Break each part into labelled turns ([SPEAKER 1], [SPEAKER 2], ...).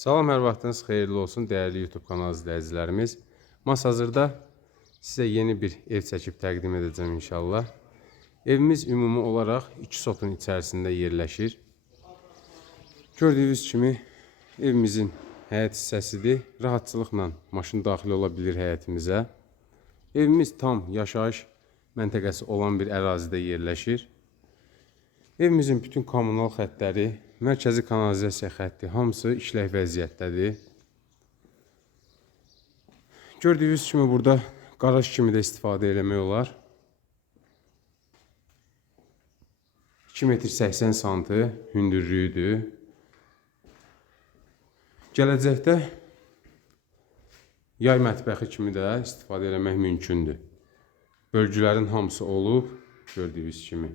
[SPEAKER 1] Salam, hər vaxtınız xeyirli olsun, dəyərli YouTube kanalı izləyicilərimiz. Mas hazırda sizə yeni bir ev çəkib təqdim edəcəm inşallah. Evimiz ümumi olaraq iki sotun içərisində yerləşir. Gördüyünüz kimi evimizin həyət hissəsidir. Rahatçılıqla maşın daxil ola bilir. Evimiz tam yaşayış məntəqəsi olan bir ərazidə yerləşir. Evimizin bütün kommunal xəttləri, mərkəzi kanalizasiya xətti hamısı işlək vəziyyətdədir. Gördüyünüz kimi burada qaraj kimi də istifadə eləmək olar. 2 metr 80 santı hündürlüyüdür. Gələcəkdə yay mətbəxi kimi də istifadə eləmək mümkündür. Bölgülərin hamısı olub, gördüyünüz kimi.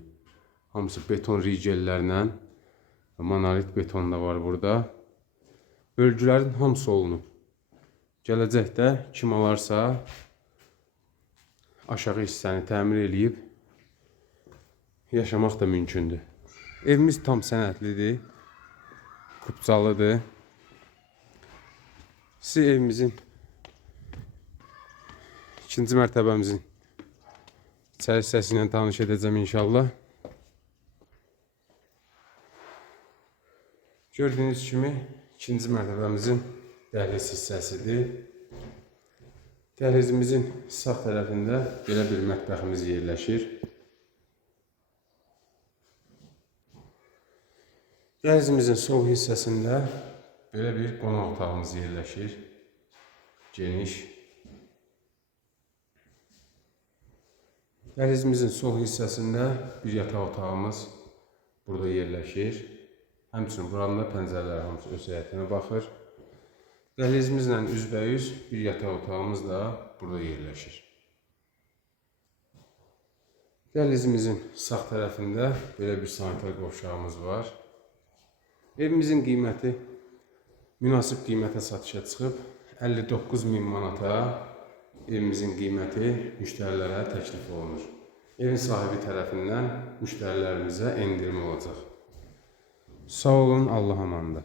[SPEAKER 1] Hamısı beton rigellərlə, monolit beton da var burada. Bölgülərin hamısı olunub. Gələcəkdə kim alarsa aşağı hissəni təmir eləyib yaşamaq da mümkündür. Evimiz tam sənədlidir. Kupcalıdır. Sizi evimizin ikinci mərtəbəmizin içəri hissəsi ilə tanış edəcəm inşallah. Gördüyünüz kimi ikinci mərtəbəmizin dəhliz hissəsidir. Dəhlizimizin sağ tərəfində belə bir mətbəximiz yerləşir. Dəhlizimizin sol hissəsində belə bir qonaq otağımız yerləşir. Geniş. Dəhlizimizin sol hissəsində bir yataq otağımız burada yerləşir. Həmçinin buranın da pəncərələri hamısı öz həyətinə baxır. Dəhlizimizlə üzbəüz bir yataq otağımız da burada yerləşir. Dəhlizimizin sağ tərəfində belə bir sanitar qovşağımız var. Evimizin qiyməti münasib qiymətə satışa çıxıb 59 min manata evimizin qiyməti müştərilərə təklif olunur. Evin sahibi tərəfindən müştərilərimizə endirim olacaq. Sağ olun, Allah amanında.